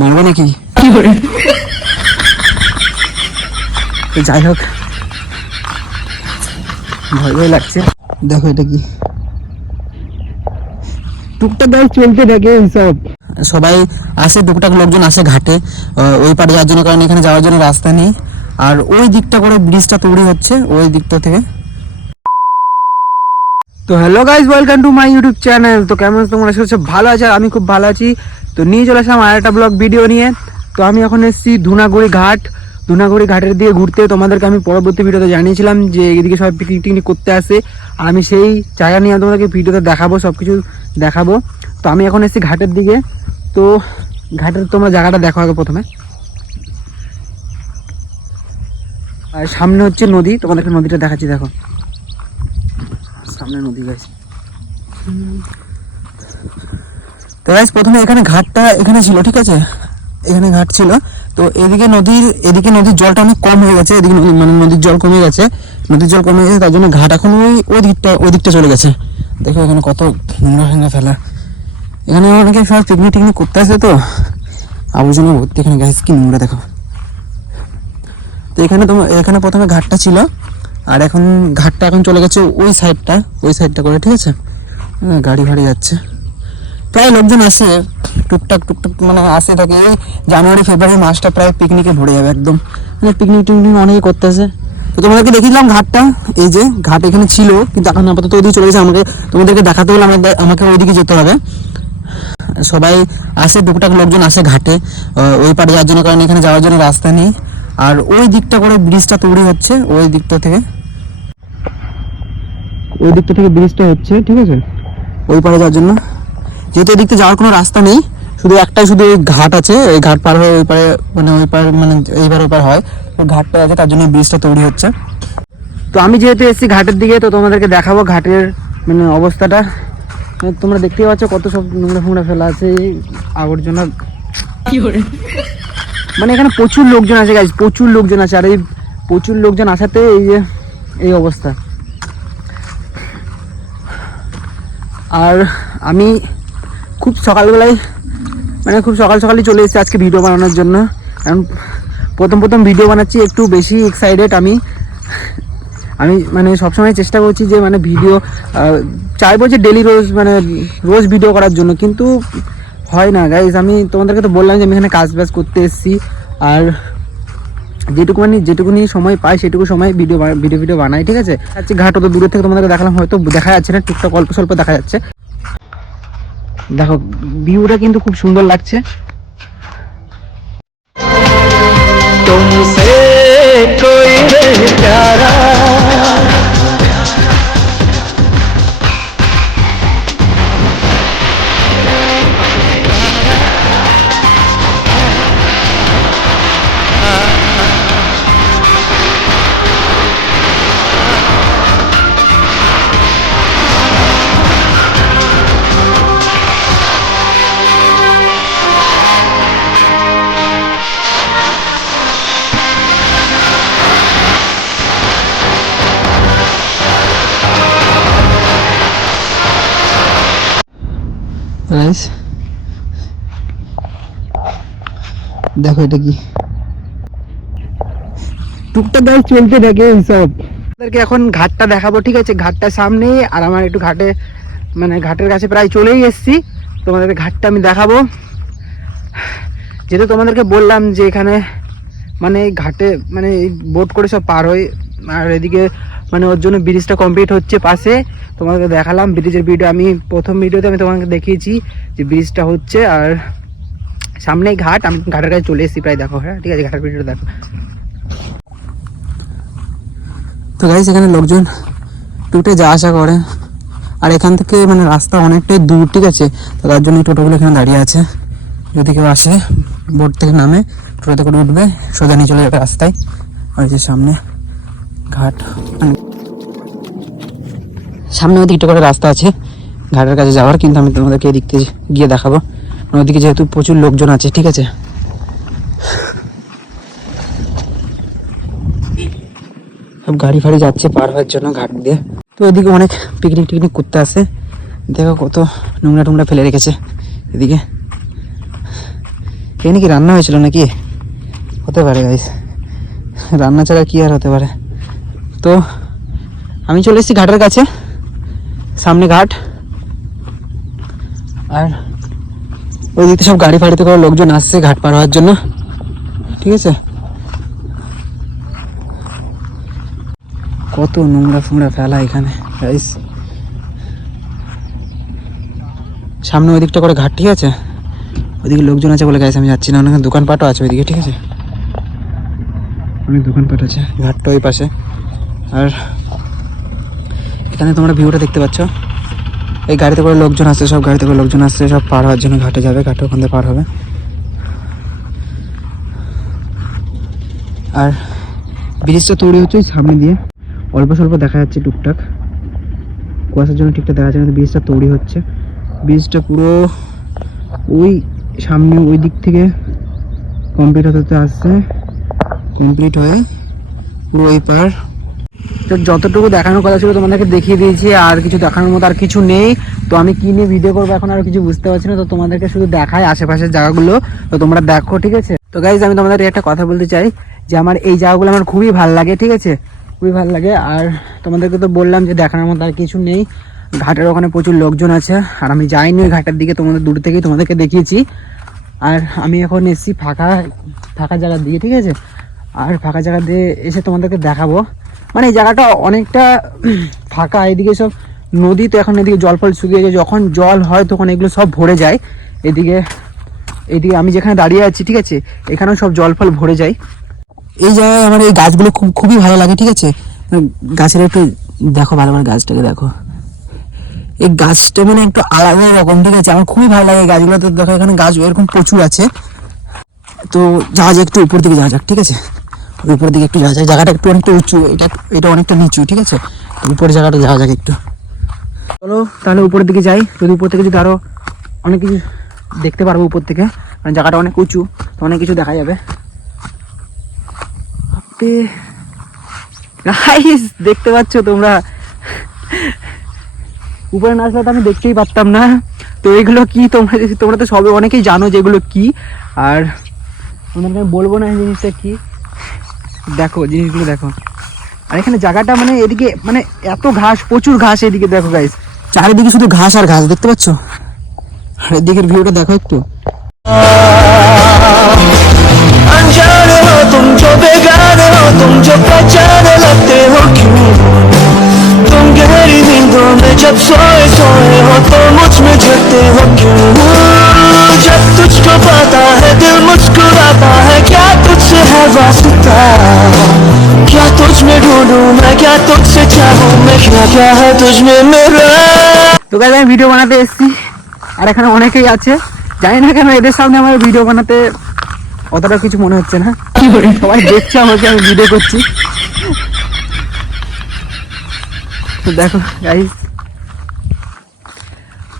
মারবো নাকি? যাই হোক, ভয় ভয় লাগছে। দেখো এটা কি, টুকটাক গাড়ি চলতে থাকে সব, সবাই আসে, টুকটাক লোকজন আসে ঘাটে ওই পারে যাওয়ার জন্য, কারণ এখানে যাওয়ার জন্য রাস্তা নেই। আর ওই দিকটা করে ব্রিজটা তৈরি হচ্ছে, ওই দিকটা থেকে। তো hello guys, welcome to my YouTube channel. তো কেমন তোমরা সব ভালো আছে? আমি খুব ভালো আছি। তো নিয়ে চলে আসলাম আর একটা ব্লগ ভিডিও নিয়ে। তো আমি এখন এসেছি ধুনাগুড়ি ঘাট, ধুনাগুড়ি ঘাটের দিকে ঘুরতে। তোমাদেরকে আমি পরবর্তী ভিডিওতে জানিয়েছিলাম যে এদিকে সবাই পিকনিক টিকনিক করতে আসে, আর আমি সেই জায়গা নিয়ে তোমাদেরকে ভিডিওতে দেখাবো, সব কিছু দেখাবো। তো আমি এখন এসেছি ঘাটের দিকে। তো ঘাটের তোমরা জায়গাটা দেখো আগে প্রথমে। আর সামনে হচ্ছে নদী, তোমাদেরকে নদীটা দেখাচ্ছি, দেখো সামনে নদী গাইস। তো গাইস প্রথমে এখানে ঘাটটা এখানে ছিল, ঠিক আছে, এখানে ঘাট ছিল। তো এদিকে নদীর জলটা অনেক কম হয়ে গেছে, এদিকে মানে নদীর জল কমে গেছে, তার জন্য ঘাট এখন ওই দিকটা চলে গেছে। দেখো এখানে কত নোংরা ফেলা, এখানে অনেকে সব পিকনিক টিকনিক করতে আসে, তো আবর্জনা ভর্তি এখানে গাইস, কি নোংরা দেখো। তো এখানে প্রথমে ঘাটটা ছিল, আর এখন ঘাটটা চলে গেছে ওই সাইডটা করে, ঠিক আছে। গাড়ি ফাড়ি যাচ্ছে, প্রায় লোকজন আসে, টুকটাক মানে আসে থাকে। এই জানুয়ারি ফেব্রুয়ারি মাসটা প্রায় পিকনিকে ভরে যাবে একদম, মানে পিকনিক টিকনিক অনেকে করতে আসে। তো তোমাদেরকে দেখিলাম ঘাটটা, এই যে ঘাট এখানে ছিল, কিন্তু এখন আপাতত ওইদিকে চলে গেছে। তোমাদেরকে দেখাতে হলে আমাকে ওইদিকে যেতে হবে। সবাই আসে, টুকটাক লোকজন আসে ঘাটে ওই পারে যাওয়ার জন্য, কারণ এখানে যাওয়ার জন্য রাস্তা নেই। আর ওই দিকটা করে ব্রিজটা তৈরি হচ্ছে, ওই দিকটা থেকে ব্রিজটা হচ্ছে, ঠিক আছে, ওই পারে যাওয়ার জন্য। যেহেতু এই দিকতে যাওয়ার কোনো রাস্তা নেই, শুধু এই ঘাট আছে, এই ঘাট পার হয়ে ওই পারে, মানে এইবার ওই পার হয়, ওই ঘাটটা আছে, তার জন্য ব্রিজটা তৈরি হচ্ছে। তো আমি যেহেতু এসেছি ঘাটের দিকে, তো তোমাদেরকে দেখাবো ঘাটের মানে অবস্থাটা। তোমরা দেখতেই পাচ্ছ কত সব নোংরা ফেলা আছে, আবর্জনা, মানে এখানে প্রচুর লোকজন আছে গাইস, প্রচুর লোকজন আছে। আর এই প্রচুর লোকজন আসাতে এই যে এই অবস্থা। আর আমি খুব সকালবেলায়, মানে খুব সকালই চলে এসেছি আজকে ভিডিও বানানোর জন্য, কারণ প্রথম ভিডিও বানাচ্ছি, একটু বেশি এক্সাইটেড আমি মানে সবসময় চেষ্টা করছি যে মানে ভিডিও চাইবো যে ডেলি রোজ ভিডিও করার জন্য, কিন্তু হয় না গাইজ। আমি তোমাদেরকে তো বললাম যে আমি এখানে কাজ বাজ করতে এসেছি, আর যেটুকুনি সময় পাই সেটুকু সময় ভিডিও বানাই, ঠিক আছে। আজকে ঘাট অত দূরে থেকে তোমাদেরকে দেখালাম, হয়তো দেখা যাচ্ছে না, টুকটাক অল্প স্বল্প দেখা যাচ্ছে। দেখো ভিউটা কিন্তু খুব সুন্দর লাগছে। তুমসে কোই প্যারা দেখো এটা কি, টুকটাক গাড়ি চলতে থাকে সব। আপনাদেরকে এখন ঘাটটা দেখাবো, ঠিক আছে, ঘাটটার সামনে। আর আমার একটু ঘাটের কাছে প্রায় চলেই এসেছি, তোমাদেরকে ঘাটটা আমি দেখাবো। যেহেতু তোমাদেরকে বললাম যে এখানে মানে ঘাটে মানে বোট করে সব পার হয়, আর এদিকে মানে ওর জন্য ব্রিজটা কমপ্লিট হচ্ছে পাশে। তোমাদেরকে দেখালাম ব্রিজের ভিডিও, আমি প্রথম ভিডিওতে আমি তোমাকে দেখিয়েছি যে ব্রিজটা হচ্ছে, আর সামনেই ঘাট। আমি ঘাটের কাছে চলে এসেছি প্রায়, দেখো। হ্যাঁ ঠিক আছে, ঘাটের ভিডিওটা দেখো। তো গাইস এখানে লোকজন টুটে যাওয়া আসা করে, আর এখান থেকে মানে রাস্তা অনেকটাই দূর, ঠিক আছে। তো তার জন্য টোটোগুলো এখানে দাঁড়িয়ে আছে, যদি কেউ আসে বোট থেকে নামে টোটোতে করে উঠবে, সোজা নিয়ে চলে যাবে রাস্তায়। আর যে সামনে ঘাট, সামনে ওদিকটা করে রাস্তা আছে ঘাটের কাছে যাওয়ার, কিন্তু আমি তোমাদেরকে এদিক থেকে গিয়ে দেখাবো। ওদিকে যেহেতু প্রচুর লোকজন আছে, ঠিক আছে, সব গাড়ি ফাড়ি যাচ্ছে পার হওয়ার জন্য ঘাট দিয়ে। তো এদিকে অনেক পিকনিক টিকনিক করতে আসে, দেখো কত নোংরা ফেলে রেখেছে এদিকে। এখানে কি রান্না হয়েছিল নাকি? হতে পারে গাইস, রান্না ছাড়া কি আর হতে পারে। তো আমি চলে এসেছি ঘাটের কাছে, সামনে ঘাট, আর ওই দিকে সব গাড়ি ফাড়িতে করে লোকজন আসছে ঘাট পার হওয়ার জন্য, ঠিক আছে। কত নোংরা ফোংরা ফেলা এখানে গাইস। সামনে ওই দিকটা করে ঘাট, ঠিক আছে, ওইদিকে লোকজন আছে বলে গাইস আমি যাচ্ছি না। অনেক দোকানপাটও আছে ওইদিকে, ঠিক আছে, অনেক দোকানপাট আছে। ঘাটটা ওই পাশে, আর এখানে তোমরা ভিউটা দেখতে পাচ্ছ। এই গাড়িতে করে লোকজন আসছে, সব গাড়িতে করে লোকজন আসছে, সব পার হওয়ার জন্য ঘাটে যাবে, ঘাটে ওখান থেকে পার হবে। আর ব্রিজটা তৈরি হচ্ছে সামনে দিয়ে, অল্প স্বল্প দেখা যাচ্ছে টুকটাক, কুয়াশার জন্য ঠিকঠাক দেখা যাচ্ছে, কিন্তু ব্রিজটা তৈরি হচ্ছে। ব্রিজটা পুরো ওই সামনে ওই দিক থেকে কমপ্লিট হতে আসছে, কমপ্লিট হয়ে পুরো ওই পার। তো যতটুকু দেখানোর কথা ছিল তোমাদেরকে দেখিয়ে দিয়েছি, আর কিছু দেখানোর মতো আর কিছু নেই। তো আমি কি নিয়ে ভিডিও করবো এখন আর কিছু বুঝতে পারছি না, তো তোমাদেরকে শুধু দেখাই আশেপাশের জায়গাগুলো, তো তোমরা দেখো, ঠিক আছে। তো গাইজ আমি তোমাদের একটা কথা বলতে চাই যে আমার এই জায়গাগুলো আমার খুবই ভালো লাগে, ঠিক আছে, খুবই ভালো লাগে। আর তোমাদেরকে তো বললাম যে দেখানোর মতো আর কিছু নেই। ঘাটের ওখানে প্রচুর লোকজন আছে, আর আমি যাইনি ওই ঘাটের দিকে, তোমাদের দূর থেকেই তোমাদেরকে দেখিয়েছি। আর আমি এখন এসেছি ফাঁকা ফাঁকা জায়গার দিকে, ঠিক আছে। আর ফাঁকা জায়গা দিয়ে এসে তোমাদেরকে দেখাবো, মানে এই জায়গাটা অনেকটা ফাঁকা, এদিকে সব নদী, তো এখন এদিকে জল ফল শুকিয়ে যায়, যখন জল হয় তখন এগুলো সব ভরে যায়। এদিকে আমি যেখানে দাঁড়িয়ে আছি, ঠিক আছে, এখানেও সব জল ফল ভরে যায়। এই জায়গায় আমার এই গাছগুলো খুবই ভালো লাগে, ঠিক আছে। গাছের একটু দেখো, ভালো করে গাছটাকে দেখো, এই গাছটা মানে একটু আলাদা রকম, ঠিক আছে, আমার খুবই ভালো লাগে এই গাছগুলো। তো দেখো এখানে গাছ এরকম প্রচুর আছে। তো যাওয়া যাক, একটু উপর দিকে যাওয়া যাক, ঠিক আছে, উপরের দিকে একটু যাওয়া যায়। জায়গাটা একটু অনেকটা উঁচু, এটা অনেকটা নিচু, ঠিক আছে, তো উপরের জায়গাটা যাওয়া যাক একটু। চলো তাহলে উপরের দিকে যাই, যদি উপর থেকে যদি আরো অনেক কিছু দেখতে পারবো উপর থেকে, কারণ জায়গাটা অনেক উঁচু, তো অনেক কিছু দেখা যাবে। গাইস দেখতে পাচ্ছ তোমরা, উপরে না আসলে তো আমি দেখতেই পারতাম না। তো এগুলো কি, তোমরা তো সবে অনেকেই জানো যে এগুলো কি, আর তোমাদেরকে আমি বলবো না এই জিনিসটা কি। দেখো জিনিসগুলো দেখো, আর এখানে জায়গাটা মানে এদিকে মানে এত ঘাস, প্রচুর ঘাস এদিকে দেখো গাইস, চারিদিকে শুধু ঘাস আর ঘাস, দেখতে পাচ্ছ। আর এদিকের ভিউটা দেখো একটু। अनजाने हो तुम जो बेगाने हो, तुम जो पहचाने लगते हो क्यों, तुम गहरी नींदों में जब सोए सोए हो तो मुझ में झरते हो क्यों, जब तुझको पाता है दिल मुस्कुराता है, क्या तुझसे है वास्ता, क्या तुझ में ढूंढूं मैं, क्या तुझसे चाहूं मैं, क्या क्या है तुझ में मेरा। তো গাইস আমি ভিডিও বানাতে এসেছি, আর এখানে অনেকেই আছে, জানি না কেন এদের সামনে আমার ভিডিও বানাতে অতটা কিছু মনে হচ্ছে না, সবাই দেখছে আমাকে আমি ভিডিও করছি। তো দেখো গাইস,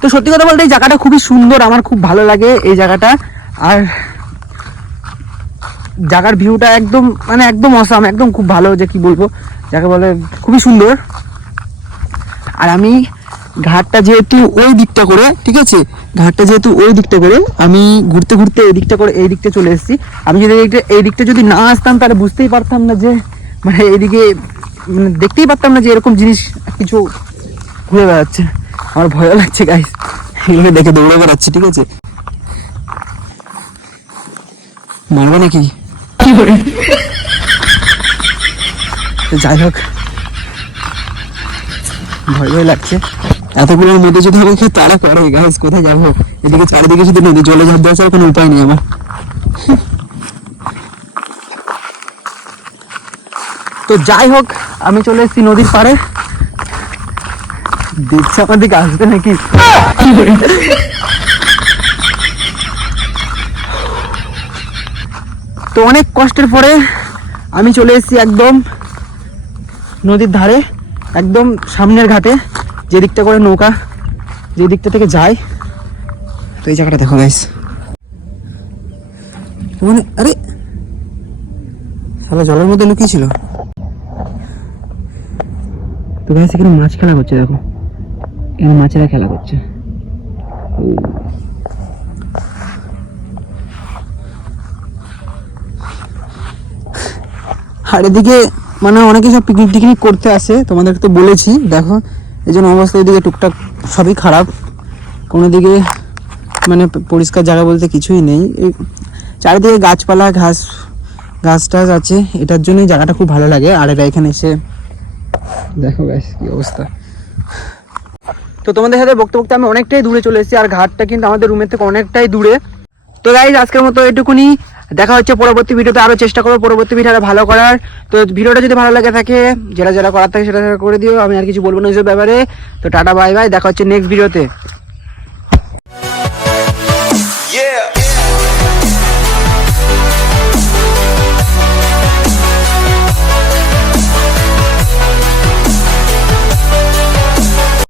তো সত্যি কথা বলতে এই জায়গাটা খুবই সুন্দর, আমার খুব ভালো লাগে এই জায়গাটা। আর জায়গার ভিউটা একদম মানে একদম অসাম, একদম খুব ভালো, যে কি বলবো, যাকে বলে খুবই সুন্দর। আর আমি ঘাটটা যেহেতু ওই দিকটা করে, ঠিক আছে, ঘাটটা যেহেতু ওই দিকটা করে আমি ঘুরতে ঘুরতে এই দিকটা করে এই দিকটা চলে এসেছি। আমি যদি এই দিকটা যদি না আসতাম তাহলে বুঝতেই পারতাম না যে মানে এইদিকে, মানে দেখতেই পারতাম না যে এরকম জিনিস কিছু ঘুরে বেড়াচ্ছে। আমার ভয় লাগছে গাইস, এগুলো দেখে দৌড়ে বেড়াচ্ছি, ঠিক আছে, মারবো নাকি কি করে। যাই হোক, ভয় ভয় লাগছে, এতগুলোর মধ্যে যদি আমাকে তারা করে গাইস, কোথায় যাবো, এদিকে চারিদিকে শুধু নদী, জলে ঝাঁপ দেওয়া ছাড়া কোনো উপায় নেই আমার। তো যাই হোক, আমি চলে এসেছি নদীর পাড়ে, দেখছি আমার দিকে আসবে নাকি। তো অনেক কষ্টের পরে আমি চলে এসেছি একদম নদীর ধারে, একদম সামনের ঘাটে, যে দিকটা করে নৌকা যে দিকটা থেকে যায়। তো এই জায়গাটা দেখো গাইস, মানে আরে শালা জলের মধ্যে লুকিয়ে ছিল। তো গাইস এখানে মাছ খেলা করছে, দেখো এখানে মাছেরা খেলা করছে। আর এদিকে মানে অনেকে সব পিকনিক টিকনিক করতে আসে, তোমাদেরকে তো বলেছি। দেখো এই জন্য অবস্থা, এদিকে টুকটাক সবই খারাপ, কোনো দিকে মানে পরিষ্কার জায়গা বলতে কিছুই নেই। এই চারিদিকে গাছপালা ঘাস টাস আছে, এটার জন্যই জায়গাটা খুব ভালো লাগে। আর এটা এখানে এসে দেখো গাইস কি অবস্থা। তো তোমাদের সাথে বকতে বকতে আমি অনেকটাই দূরে চলে এসেছি, আর ঘাটটা কিন্তু আমাদের রুমের থেকে অনেকটাই দূরে। তো গাইস আজকের মতো এটুকুনি, দেখা হচ্ছে পরবর্তী ভিডিওতে। আরও চেষ্টা করবো পরবর্তী ভিডিও আরো ভালো করার। তো ভিডিওটা যদি ভালো লাগে থাকে, যেটা করার থাকে সেটা করে দিও, আমি আর কিছু বলবো না ওইসব ব্যাপারে। তো টাটা বাই বাই, দেখা হচ্ছে নেক্সট ভিডিওতে।